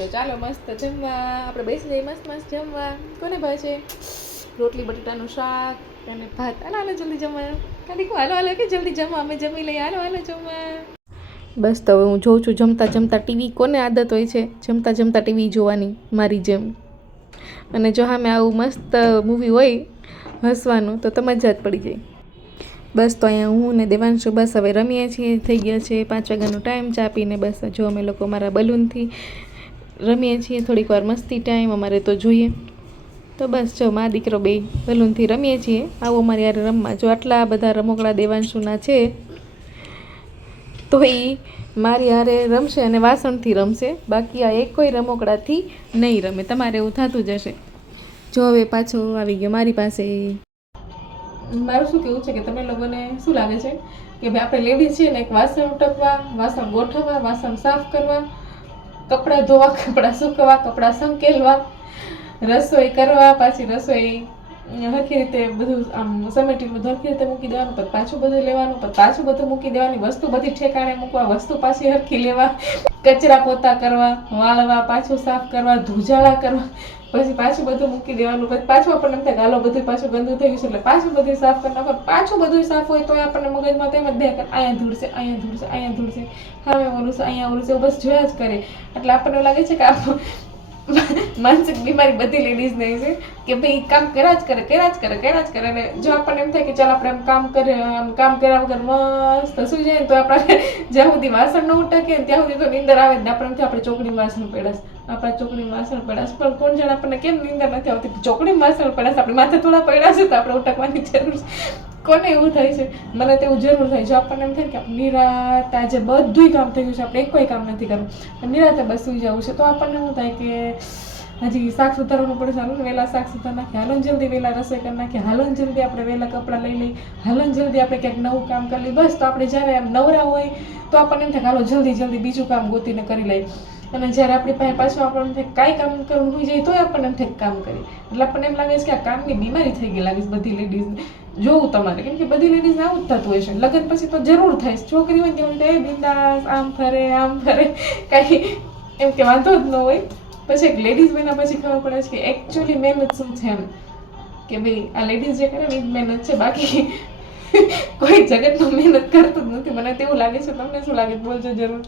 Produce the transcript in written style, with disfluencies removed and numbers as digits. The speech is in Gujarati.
તો ચાલો મસ્ત જમવા, આપણે બેસી જઈએ મસ્ત મસ્ત જમવા. કોને ભાવે છે રોટલી બટેટાનું શાક અને ભાત? હાલો હાલો જલ્દી જમવા. કાઢી હાલો હાલો કે જલ્દી જમવા, અમે જમી લઈએ. હાલો હાલો જમવા. બસ તો હવે હું જોઉં છું જમતા જમતા ટીવી. કોને આદત હોય છે જમતા જમતા ટીવી જોવાની મારી જેમ? અને જો સામે આવું મસ્ત મૂવી હોય હસવાનું તો તમે જ પડી જાય. બસ તો અહીંયા હું ને દેવાંશુ બસ હવે રમીએ છીએ. થઈ ગયા છે 5 વાગ્યાનો ટાઈમ. ચા પીને બસ જો અમે લોકો મારા બલૂનથી રમીએ છીએ. થોડીક વાર મસ્તી ટાઈમ અમારે તો જોઈએ. તો બસ જો મા દીકરો બે બલૂનથી રમીએ છીએ. આવો મારી યાર રમવા. જો આટલા બધા રમકડા દેવાંશુના છે તો એ મારી હારે રમશે અને વાસણથી રમશે. બાકી આ એક કોઈ રમકડાથી નહીં રમે. તમારે એવું થતું જ હશે. જો હવે પાછો આવી ગયો મારી પાસે. મારું શું કેવું છે કે તમે લોકોને શું લાગે છે કે ભાઈ આપણે લેડીઝ છીએ ને એક વાસણ ઉટકવા, વાસણ ગોઠવવા, વાસણ સાફ કરવા, કપડાં ધોવા, કપડાં સૂકવવા, કપડાં સંકેલવા, રસોઈ કરવા, પાછી રસોઈ હરખી રીતે બધું આમ સમેટીને બધું હરખી રીતે મૂકી દેવાનું, પછી પાછું બધું લેવાનું, પછી પાછું બધું મૂકી દેવાની, વસ્તુ બધી ઠેકાણે મૂકવા, વસ્તુ પાછી હરખી લેવા, કચરા પોતા કરવા, વાળવા, પાછું સાફ કરવા, ધૂજાળા કરવા, પછી પાછું બધું મૂકી દેવાનું. પછી પાછું આપણને એમ થાય કે હાલો બધું પાછું ગંદુ થઈ ગયું છે એટલે પાછું બધું સાફ કરી નાખો. પાછું બધું સાફ હોય તો આપણને મગજમાં તેમ જ દે કે અહીંયા ધૂળ છે, અહીંયા ધૂળ છે, અહીંયા ધૂળ છે, હવે ઓલું છે, અહીંયા ઓલું છે, બસ જોયા જ કરે. એટલે આપણને લાગે છે કે માનસિક બીમારી બધી લેડીઝને છે કે ભાઈ કામ કર્યા જ કરે. અને જો આપણને એમ થાય કે ચાલ આપણે કામ કર્યા વગર મસ્ત સુઈ જાય તો આપણે જ્યાં સુધી વાસણ ન ઉટકે ત્યાં સુધી તો નીંદર આવે જ ને. આપણે આપણે ચોકડી વાસણ પડાશ, આપણા ચોકડી વાસણ પડાશ, પણ કોણ જાણે આપણને કેમ નીંદર નથી આવતી? ચોકડી વાસણ પડાશ, આપણી માથે થોડા પડ્યા છે તો આપણે ઉટકવાની જરૂર છે. કોને એવું થાય છે? મને તો એવું જરૂર થાય. જો આપણને એમ થાય કે આપણે નિરાત આજે બધું કામ થઈ ગયું છે, આપણે એક કોઈ કામ નથી કરવું, નિરાતે બસ સુઈ જવું છે, તો આપણને શું થાય કે હજી શાક સુધારવાનું પડે છે, હાલો ને વહેલા શાક સુધાર નાખીએ, હાલો ને જલ્દી વહેલા રસોઈ કરી નાખીએ, હાલો ને જલ્દી આપણે વહેલા કપડાં લઈ લઈએ, હાલો ને જલ્દી આપણે ક્યાંક નવું કામ કરી લઈએ. બસ તો આપણે જ્યારે આમ નવરા હોય તો આપણને એમ થાય કે હાલો જલ્દી બીજું કામ ગોતીને કરી લઈએ. અને જ્યારે આપણી પાસે પાછું આપણને કાંઈ કામ કરવું હોઈ જાય તો આપણને એમ થાય કામ કરીએ. એટલે આપણને એમ લાગે છે કે આ કામની બીમારી થઈ ગઈ લાગે છે બધી લેડીઝને. જોવું તમારે, કેમ કે બધી લેડીઝને આવું જ થતું હોય છે. લગ્ન પછી તો જરૂર થાય છે. છોકરી હોય ત્યાં એ બિંદાસ આમ ફરે કાંઈ એમ કે વાંધો જ ન હોય. પછી એક લેડીઝ બન્યા પછી ખબર પડે છે કે એકચ્યુઅલી મહેનત શું છે એમ, કે ભાઈ આ લેડીઝ જે કરે ને એ જ મહેનત છે, બાકી કોઈ જગતમાં મહેનત કરતું જ નથી. મને તેવું લાગે છે. તમને શું લાગે? બોલજો જરૂર.